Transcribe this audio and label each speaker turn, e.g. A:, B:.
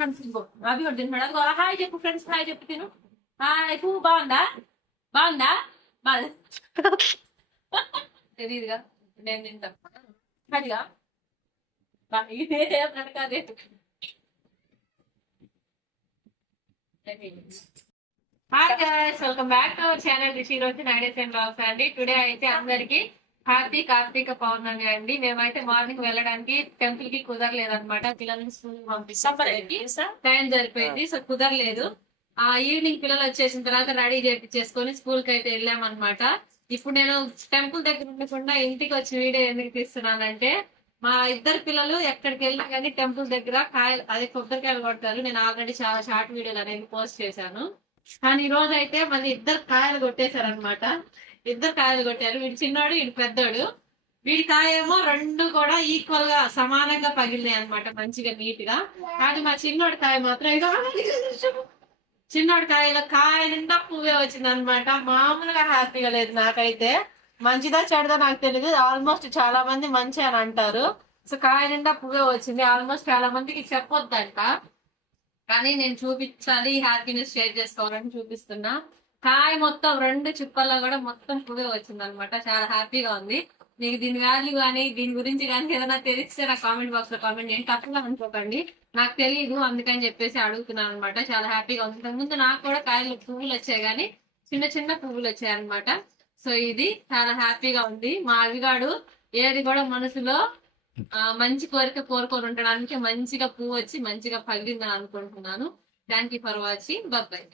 A: Friends ఇంకో అవి కూడా తింటున్నాడు అదిగో హాయ్ చెప్పు ఫ్రెండ్స్ హాయ్ చెప్పు తిను. హాయ్ పువ్వు బాగుందా? బాగుందా? బాగా తెలియదుగా నేను తింటాను అదిగా. కాదే hi guys welcome back to our channel Rishi రోజు నైడేస్ అండ్ బ్లాగ్స్ అండి. టుడే అయితే అందరికి హ్యాపీ కార్తీక పౌర్ణమి అండి. మేమైతే మార్నింగ్ వెళ్ళడానికి టెంపుల్కి కుదరలేదన్నమాట. పిల్లల్ని స్కూల్ పంపిస్తాం. టైం సరిపోయింది సో కుదరలేదు. ఆ ఈవినింగ్ పిల్లలు వచ్చేసిన తర్వాత రెడీ చేపించేసుకొని స్కూల్కి అయితే వెళ్ళామన్నమాట. ఇప్పుడు నేను టెంపుల్ దగ్గర ఉండకుండా ఇంటికి వచ్చి వీడియో ఎందుకు తీస్తున్నానంటే మా ఇద్దరు పిల్లలు ఎక్కడికి వెళ్ళినా కానీ టెంపుల్ దగ్గర కాయలు అదే కొబ్బరికాయలు కొడతారు. నేను ఆల్రెడీ చాలా షార్ట్ వీడియోలు అనేది పోస్ట్ చేశాను. కానీ ఈ రోజు అయితే మళ్ళీ ఇద్దరు కాయలు కొట్టేశారు అనమాట ఇద్దరు కాయలు కొట్టారు. వీడు చిన్నోడు వీడు పెద్దోడు. వీడి కాయ ఏమో రెండు కూడా ఈక్వల్గా సమానంగా పగిలినాయి అనమాట మంచిగా నీట్గా కానీ మా చిన్నోడి కాయ మాత్రం చిన్నోడి కాయలో కాయ నిండా పువ్వే వచ్చింది అనమాట మామూలుగా హ్యాపీగా లేదు నాకైతే. మంచిదా చెడదా నాకు తెలియదు ఆల్మోస్ట్ చాలా మంది మంచి అని అంటారు. సో కాయ నిండా పువ్వే వచ్చింది. ఆల్మోస్ట్ చాలా మందికి చెప్పొద్దంట. కానీ నేను చూపించాలి హ్యాపీనెస్ షేర్ చేసుకోవాలని చూపిస్తున్నా. కాయ మొత్తం రెండు చిప్పల్లో కూడా మొత్తం పువ్వే వచ్చింది అనమాట చాలా హ్యాపీగా ఉంది. మీకు దీని వాల్యూ కానీ దీని గురించి కానీ ఏదైనా తెలిస్తే నా కామెంట్ బాక్స్లో కామెంట్ చేయండి. తప్పుగా అనుకోకండి. నాకు తెలియదు అందుకని చెప్పేసి అడుగుతున్నాను అనమాట చాలా హ్యాపీగా ఉంది. ఇంతకు ముందు నాకు కూడా కాయలు పువ్వులు వచ్చాయి కానీ చిన్న చిన్న పువ్వులు వచ్చాయి అనమాట. సో ఇది చాలా హ్యాపీగా ఉంది. మా అవిగాడు ఏది కూడా మనసులో మంచి కోరిక కోరుకొని ఉండడానికి మంచిగా పువ్వు వచ్చి మంచిగా పగిలిందని అనుకుంటున్నాను. Thank you for watching bye